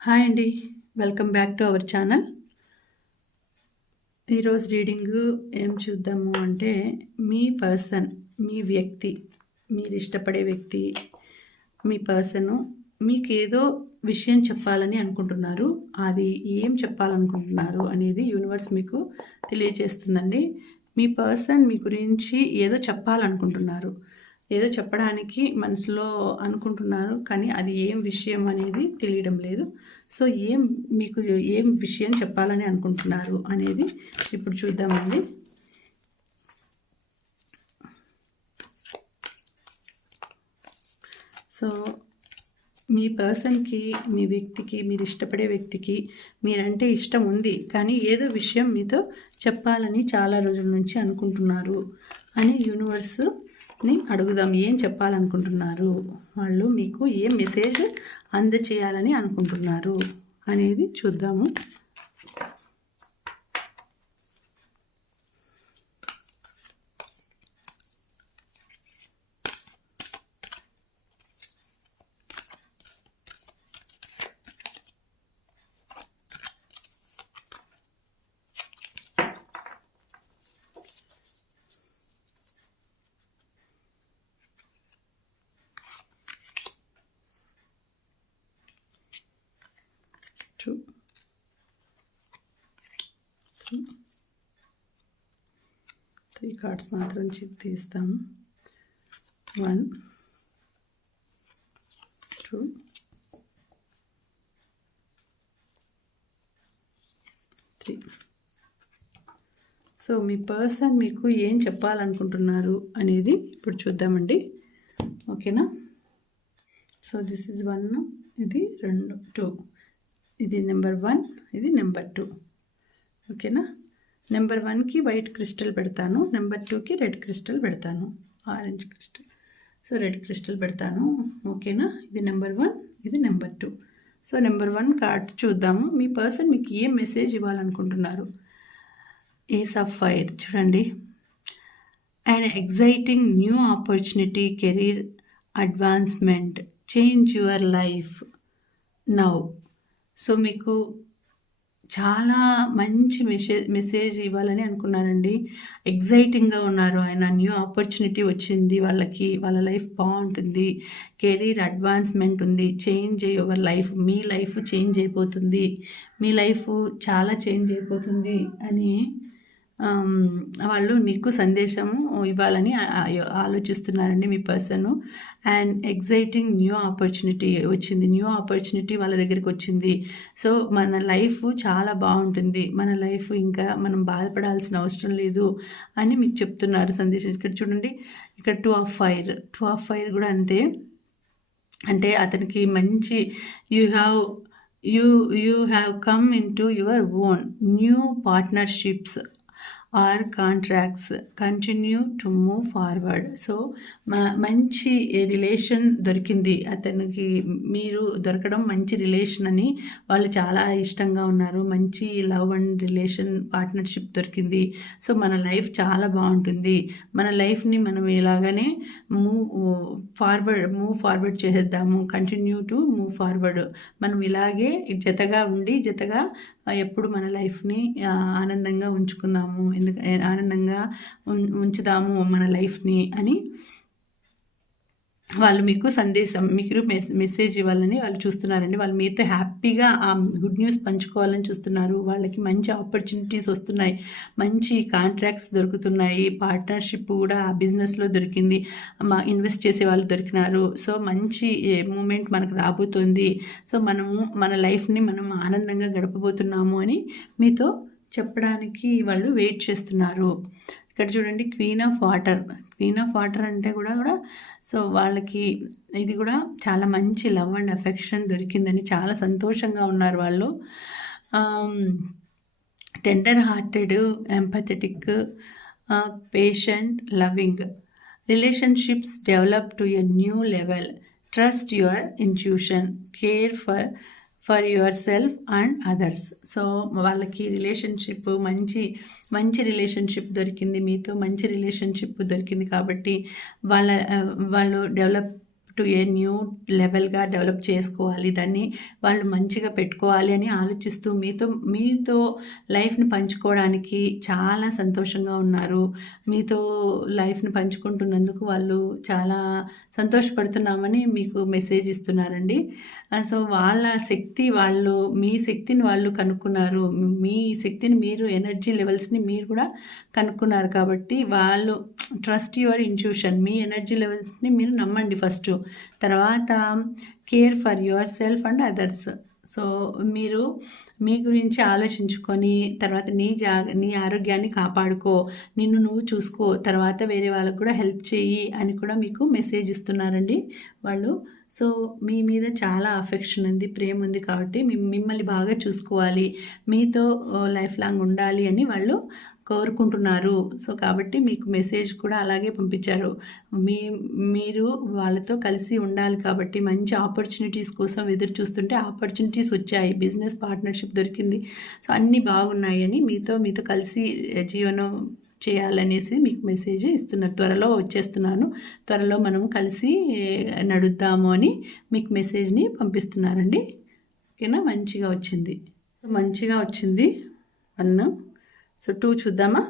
Hi అండి. Welcome back to our channel. ఈరోజు reading ఏం చూద్దాము అంటే మీ పర్సన్ మీ వ్యక్తి మీరు ఇష్టపడే వ్యక్తి మీ పర్సను మీకు ఏదో విషయం చెప్పాలని అనుకుంటున్నారు. అది ఏం చెప్పాలనుకుంటున్నారు అనేది యూనివర్స్ మీకు తెలియజేస్తుందండి. మీ పర్సన్ మీ గురించి ఏదో చెప్పాలనుకుంటున్నారు. ఏదో చెప్పడానికి మనసులో అనుకుంటున్నారు కానీ అది ఏం విషయం అనేది తెలియడం లేదు. సో ఏం మీకు ఏం విషయం చెప్పాలని అనుకుంటున్నారు అనేది ఇప్పుడు చూద్దామండి. సో మీ పర్సన్కి మీ వ్యక్తికి మీరు ఇష్టపడే వ్యక్తికి మీరంటే ఇష్టం ఉంది కానీ ఏదో విషయం మీతో చెప్పాలని చాలా రోజుల నుంచి అనుకుంటున్నారు అని యూనివర్స్ ని అడుగుదాం. ఏం చెప్పాలనుకుంటున్నారు? వాళ్ళు మీకు ఏ మెసేజ్ అందచేయాలని అనుకుంటున్నారు అనేది చూద్దాము టూ త్రీ కార్డ్స్ మాత్రం తీస్తాము వన్ టూ త్రీ సో మీ పర్సన్ మీకు ఏం చెప్పాలనుకుంటున్నారు అనేది ఇప్పుడు చూద్దామండి. ఓకేనా? సో దిస్ ఇస్ వన్ ఇది రెండు టూ ఇది నెంబర్ వన్ ఇది నెంబర్ టూ ఓకేనా? నెంబర్ వన్కి వైట్ క్రిస్టల్ పెడతాను. నెంబర్ టూకి రెడ్ క్రిస్టల్ పెడతాను. Orange crystal. So red crystal పెడతాను. ఓకేనా? ఇది నెంబర్ వన్ ఇది number two. So number one card చూద్దాము. మీ పర్సన్ మీకు ఏం మెసేజ్ ఇవ్వాలనుకుంటున్నారు? ఏస్ ఆఫ్ ఫైర్ చూడండి. And exciting new opportunity career advancement change your life now so మీకు చాలా మంచి మెసేజ్ మెసేజ్ ఇవ్వాలని అనుకున్నానండి. ఎగ్జైటింగ్గా ఉన్నారు. ఆయన న్యూ ఆపర్చునిటీ వచ్చింది. వాళ్ళకి వాళ్ళ లైఫ్ బాగుంటుంది. కెరీర్ అడ్వాన్స్మెంట్ ఉంది. చేంజ్ యువర్ లైఫ్ మీ లైఫ్ చేంజ్ అయిపోతుంది. మీ లైఫ్ చాలా చేంజ్ అయిపోతుంది అని వాళ్ళు మీకు సందేశము ఇవ్వాలని ఆలోచిస్తున్నారండి మీ person and exciting new opportunity వచ్చింది. న్యూ ఆపర్చునిటీ వాళ్ళ దగ్గరికి వచ్చింది. సో మన లైఫ్ చాలా బాగుంటుంది. మన లైఫ్ ఇంకా మనం బాధపడాల్సిన అవసరం లేదు అని మీకు చెప్తున్నారు సందేశం. ఇక్కడ చూడండి. ఇక్కడ two of fire two of fire కూడా అంతే. అంటే అతనికి మంచి you have you you have come in to your own new partnerships or contracts continue to move forward. So మంచి రిలేషన్ దొరికింది. అతనికి మీరు దొరకడం మంచి రిలేషన్ అని వాళ్ళు చాలా ఇష్టంగా ఉన్నారు. మంచి లవ్ అండ్ రిలేషన్ పార్ట్నర్షిప్ దొరికింది. సో మన లైఫ్ చాలా బాగుంటుంది. మన లైఫ్ని మనం ఇలాగనే మూవ్ ఫార్వర్డ్ మూవ్ ఫార్వర్డ్ చేసేద్దాము. Continue to move forward. మనం ఇలాగే జతగా ఉండి జతగా ఎప్పుడు మన లైఫ్ని ఆనందంగా ఉంచుకుందాము ఎందుకు ఆనందంగా ఉంచుదాము మన లైఫ్ని అని వాళ్ళు మీకు సందేశం మీకు మెసేజ్ ఇవ్వాలని వాళ్ళు చూస్తున్నారండి. వాళ్ళు మీతో హ్యాపీగా ఆ గుడ్ న్యూస్ పంచుకోవాలని చూస్తున్నారు. వాళ్ళకి మంచి ఆపర్చునిటీస్ వస్తున్నాయి. మంచి కాంట్రాక్ట్స్ దొరుకుతున్నాయి. పార్ట్నర్షిప్ కూడా ఆ బిజినెస్లో దొరికింది. మా ఇన్వెస్ట్ చేసే వాళ్ళు దొరికినారు. సో మంచి మూమెంట్ మనకు రాబోతుంది. సో మనము మన లైఫ్ని మనం ఆనందంగా గడపబోతున్నాము అని మీతో చెప్పడానికి వాళ్ళు వెయిట్ చేస్తున్నారు. ఇక్కడ చూడండి queen of water queen of water అంటే కూడా కూడా సో వాళ్ళకి ఇది కూడా చాలా మంచి లవ్ అండ్ అఫెక్షన్ దొరికిందని చాలా సంతోషంగా ఉన్నారు వాళ్ళు. Tender hearted empathetic patient loving relationships develop to a new level trust your intuition care for for yourself and others so వాళ్ళకి రిలేషన్షిప్ మంచి మంచి రిలేషన్షిప్ దొరికింది మీతో మంచి రిలేషన్షిప్ దొరికింది కాబట్టి వాళ్ళ వాళ్ళు డెవలప్ టు ఏ న్యూ లెవెల్గా డెవలప్ చేసుకోవాలి. దాన్ని వాళ్ళు మంచిగా పెట్టుకోవాలి అని ఆలోచిస్తూ మీతో మీతో లైఫ్ని పంచుకోవడానికి చాలా సంతోషంగా ఉన్నారు. మీతో లైఫ్ని పంచుకుంటున్నందుకు వాళ్ళు చాలా సంతోషపడుతున్నామని మీకు మెసేజ్ ఇస్తున్నారండి. సో వాళ్ళ శక్తి వాళ్ళు మీ శక్తిని వాళ్ళు కనుక్కున్నారు. మీ శక్తిని మీరు ఎనర్జీ లెవెల్స్ని మీరు కూడా కనుక్కున్నారు కాబట్టి వాళ్ళు ట్రస్ట్ యువర్ ఇన్ట్యూషన్ మీ ఎనర్జీ లెవెల్స్ని మీరు నమ్మండి ఫస్ట్ తర్వాత care for yourself and others so మీరు మీ గురించి ఆలోచించుకొని తర్వాత నీ జా నీ ఆరోగ్యాన్ని కాపాడుకో నిన్ను నువ్వు చూసుకో తర్వాత వేరే వాళ్ళకు కూడా హెల్ప్ చేయి అని కూడా మీకు మెసేజ్ ఇస్తున్నారండి. వాళ్ళు సో మీ మీద చాలా అఫెక్షన్ ఉంది ప్రేమ ఉంది కాబట్టి మిమ్మల్ని బాగా చూసుకోవాలి మీతో లైఫ్ లాంగ్ ఉండాలి అని వాళ్ళు కోరుకుంటున్నారు. సో కాబట్టి మీకు మెసేజ్ కూడా అలాగే పంపించారు. మీ మీరు వాళ్ళతో కలిసి ఉండాలి కాబట్టి మంచి ఆపర్చునిటీస్ కోసం ఎదురు చూస్తుంటే ఆపర్చునిటీస్ వచ్చాయి బిజినెస్ పార్ట్నర్షిప్ దొరికింది. సో అన్నీ బాగున్నాయి అని మీతో మీతో కలిసి జీవనం చేయాలనేసి మీకు మెసేజ్ ఇస్తున్నారు. త్వరలో వచ్చేస్తున్నాను. త్వరలో మనం కలిసి నడుద్దాము అని మీకు మెసేజ్ని పంపిస్తున్నారండి ఓకేనా? మంచిగా వచ్చింది. మంచిగా వచ్చింది. వన్ సో టూ చూద్దామా?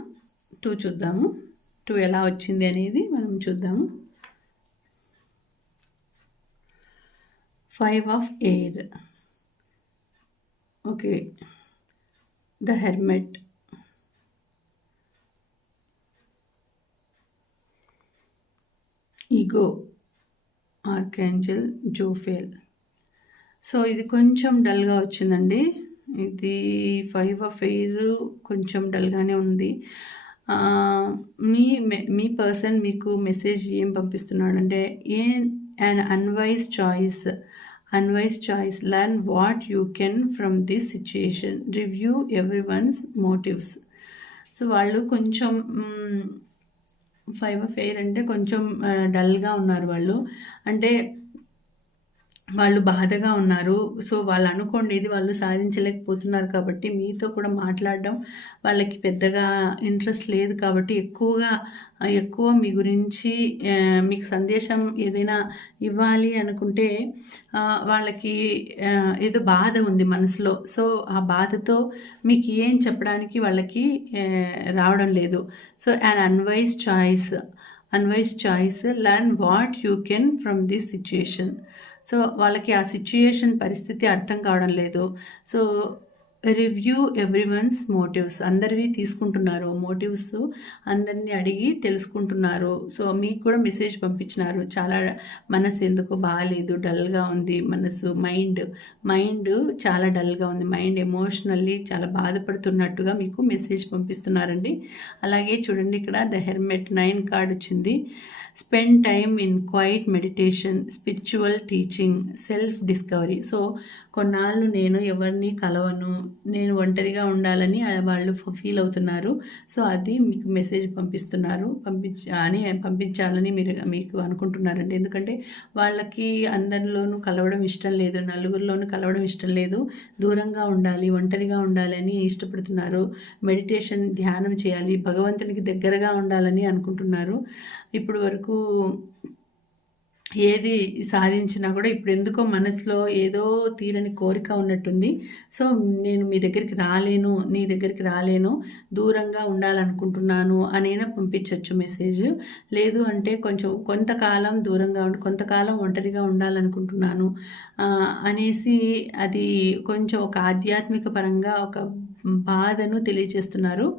టూ చూద్దాము. టూ ఎలా వచ్చింది అనేది మనం చూద్దాము. Five of air okay. The hermit ego archangel Jophiel so ఇది కొంచెం డల్గా వచ్చిందండి. ఇది ఫైవ్ ఆఫ్ ఎయిర్ కొంచెం డల్గానే ఉంది. మీ మీ పర్సన్ మీకు మెసేజ్ ఏం పంపిస్తున్నాడంటే a un unwise choice unwise choice learn what you can from this situation review everyone's motives so వాళ్ళు కొంచెం ఫైవ్ ఆఫ్ ఎయిర్ అంటే కొంచెం డల్గా ఉన్నారు వాళ్ళు. అంటే వాళ్ళు బాధగా ఉన్నారు. సో వాళ్ళు అనుకోండి ఇది వాళ్ళు సాధించలేకపోతున్నారు కాబట్టి మీతో కూడా మాట్లాడడం వాళ్ళకి పెద్దగా ఇంట్రెస్ట్ లేదు కాబట్టి ఎక్కువగా ఎక్కువ మీ గురించి మీకు సందేశం ఏదైనా ఇవ్వాలి అనుకుంటే వాళ్ళకి ఏదో బాధ ఉంది మనసులో. సో ఆ బాధతో మీకు ఏం చెప్పడానికి వాళ్ళకి రావడం లేదు. So an unwise choice unwise choice learn what you can from this situation so వాళ్ళకి ఆ సిచ్యుయేషన్ పరిస్థితి అర్థం కావడం లేదు. సో రివ్యూ ఎవ్రీవన్స్ మోటివ్స్ అందరివి తీసుకుంటున్నారు. మోటివ్స్ అందరినీ అడిగి తెలుసుకుంటున్నారు. సో మీకు కూడా మెసేజ్ పంపించినారు. చాలా మనసు ఎందుకు బాగాలేదు డల్గా ఉంది మనసు. మైండ్ మైండ్ చాలా డల్గా ఉంది. మైండ్ ఎమోషనల్లీ చాలా బాధపడుతున్నట్టుగా మీకు మెసేజ్ పంపిస్తున్నారండి. అలాగే చూడండి ఇక్కడ ద హెర్మెట్ నైన్ కార్డ్ వచ్చింది. Spend time in quiet meditation spiritual teaching self discovery so కొన్నాళ్ళు నేను ఎవరిని కలవను నేను ఒంటరిగా ఉండాలని వాళ్ళు ఫీల్ అవుతున్నారు. సో అది మీకు మెసేజ్ పంపిస్తున్నారు. పంపించ అని పంపించాలని మీరు మీకు అనుకుంటున్నారండి. ఎందుకంటే వాళ్ళకి అందరిలోనూ కలవడం ఇష్టం లేదు నలుగురిలోనూ కలవడం ఇష్టం లేదు. దూరంగా ఉండాలి ఒంటరిగా ఉండాలని ఇష్టపడుతున్నారు. మెడిటేషన్ ధ్యానం చేయాలి భగవంతునికి దగ్గరగా ఉండాలని అనుకుంటున్నారు. ఇప్పుడు వరకు ఏది సాధించినా కూడా ఇప్పుడు ఎందుకో మనసులో ఏదో తీరని కోరిక ఉన్నట్టుంది. సో నేను మీ దగ్గరికి రాలేను నీ దగ్గరికి రాలేను దూరంగా ఉండాలనుకుంటున్నాను అనైనా పంపించవచ్చు మెసేజ్. లేదు అంటే కొంచెం కొంతకాలం దూరంగా ఉండి కొంతకాలం ఒంటరిగా ఉండాలనుకుంటున్నాను అనేసి అది కొంచెం ఒక ఆధ్యాత్మిక పరంగా ఒక బాధను తెలియజేస్తున్నారు.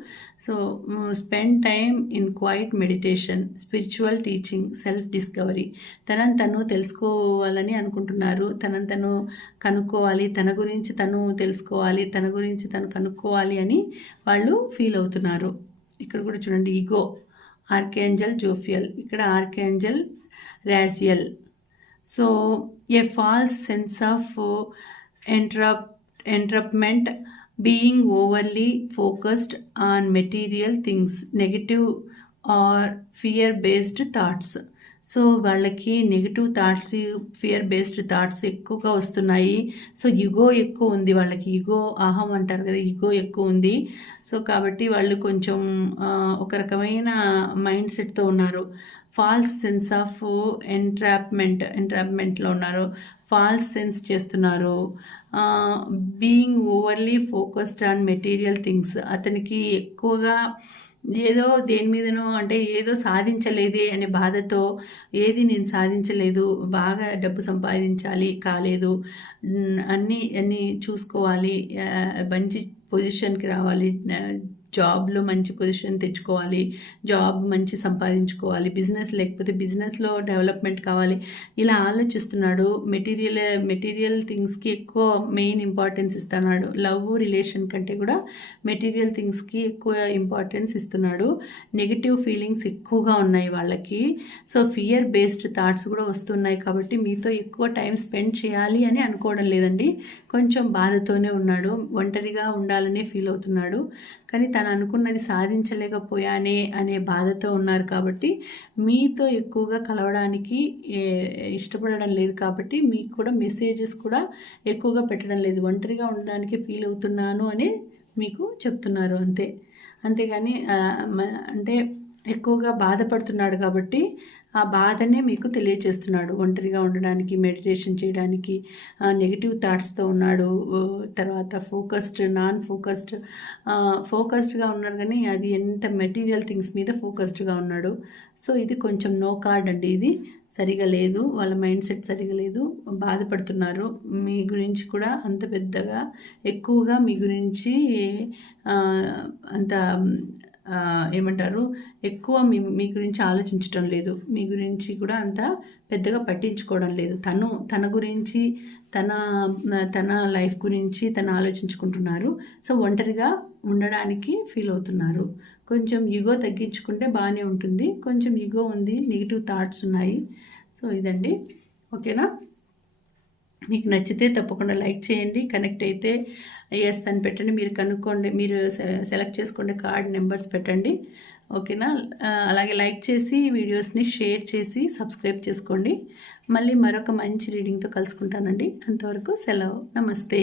So spend time in quiet meditation spiritual teaching self discovery. తనని తను తెలుసుకోవాలని అనుకుంటున్నారు. తనని తను కనుక్కోవాలి. తన గురించి తను తెలుసుకోవాలి. తన గురించి తను కనుక్కోవాలి అని వాళ్ళు ఫీల్ అవుతున్నారు. ఇక్కడ కూడా చూడండి. Ego archangel Jophiel. ఇక్కడ archangel Raziel so a false sense of entrap entrapment being overly focused on material things negative or fear based thoughts so వాళ్ళకి negative thoughts fear based thoughts ఎక్కువగా వస్తున్నాయి. సో ఇగో ఎక్కువ ఉంది వాళ్ళకి. ఇగో అహం అంటారు కదా ఇగో ఎక్కువ ఉంది. సో కాబట్టి వాళ్ళు కొంచెం ఒక రకమైన మైండ్ సెట్తో ఉన్నారు. ఫాల్స్ సెన్స్ ఆఫ్ ఎంట్రాప్మెంట్ ఎంట్రాప్మెంట్లో ఉన్నారు. ఫాల్స్ సెన్స్ చేస్తున్నారు. Being overly focused on material things అతనికి ఎక్కువగా ఏదో దేని మీదనో అంటే ఏదో సాధించలేదే అనే బాధతో ఏది నేను సాధించలేదు బాగా డబ్బు సంపాదించాలి కాలేదు అన్నీ అన్నీ చూసుకోవాలి మంచి పొజిషన్కి రావాలి జాబ్లో మంచి పొజిషన్ తెచ్చుకోవాలి జాబ్ మంచి సంపాదించుకోవాలి బిజినెస్ లేకపోతే బిజినెస్లో డెవలప్మెంట్ కావాలి. ఇలా ఆలోచిస్తున్నాడు. మెటీరియల్ మెటీరియల్ థింగ్స్కి ఎక్కువ మెయిన్ ఇంపార్టెన్స్ ఇస్తున్నాడు. లవ్ రిలేషన్ కంటే కూడా మెటీరియల్ థింగ్స్కి ఎక్కువ ఇంపార్టెన్స్ ఇస్తున్నాడు. నెగిటివ్ ఫీలింగ్స్ ఎక్కువగా ఉన్నాయి వాళ్ళకి. సో ఫియర్ బేస్డ్ థాట్స్ కూడా వస్తున్నాయి కాబట్టి మీతో ఎక్కువ టైం స్పెండ్ చేయాలి అని అనుకోవడం లేదండి. కొంచెం బాధతోనే ఉన్నాడు. ఒంటరిగా ఉండాలనే ఫీల్ అవుతున్నాడు. కానీ తను అనుకున్నది సాధించలేకపోయానే అనే బాధతో ఉన్నారు కాబట్టి మీతో ఎక్కువగా కలవడానికి ఇష్టపడడం లేదు కాబట్టి మీకు కూడా మెసేజెస్ కూడా ఎక్కువగా పెట్టడం లేదు. ఒంటరిగా ఉండడానికి ఫీల్ అవుతున్నాను అని మీకు చెప్తున్నారు అంతే. అంతేగాని అంటే ఎక్కువగా బాధపడుతున్నాడు కాబట్టి ఆ బాధనే మీకు తెలియచేస్తున్నాడు. ఒంటరిగా ఉండడానికి మెడిటేషన్ చేయడానికి నెగిటివ్ థాట్స్తో ఉన్నాడు. తర్వాత ఫోకస్డ్ నాన్ ఫోకస్డ్ ఫోకస్డ్గా ఉన్నాడు కానీ అది ఎంత మెటీరియల్ థింగ్స్ మీద ఫోకస్డ్గా ఉన్నాడు. సో ఇది కొంచెం నో కార్డ్ అండి ఇది. సరిగా లేదు. వాళ్ళ మైండ్ సెట్ సరిగా లేదు. బాధపడుతున్నారు. మీ గురించి కూడా అంత పెద్దగా ఎక్కువగా మీ గురించి అంత ఏమంటారు? ఎక్కువ మీ మీ గురించి ఆలోచించడం లేదు. మీ గురించి కూడా అంత పెద్దగా పట్టించుకోవడం లేదు. తను తన గురించి తన తన లైఫ్ గురించి తను ఆలోచించుకుంటున్నారు. సో ఒంటరిగా ఉండడానికి ఫీల్ అవుతున్నారు. కొంచెం యుగో తగ్గించుకుంటే బాగానే ఉంటుంది. కొంచెం యుగో ఉంది నెగిటివ్ థాట్స్ ఉన్నాయి. సో ఇదండి. ఓకేనా? మీకు నచ్చితే తప్పకుండా లైక్ చేయండి. కనెక్ట్ అయితే ఎస్ అని పెట్టండి. మీరు కనుక్కోండి మీరు సెలెక్ట్ చేసుకోండి కార్డ్ నెంబర్స్ పెట్టండి. ఓకేనా? అలాగే లైక్ చేసి వీడియోస్ని షేర్ చేసి సబ్స్క్రైబ్ చేసుకోండి. మళ్ళీ మరొక మంచి రీడింగ్తో కలుసుకుంటానండి. అంతవరకు సెలవు. నమస్తే.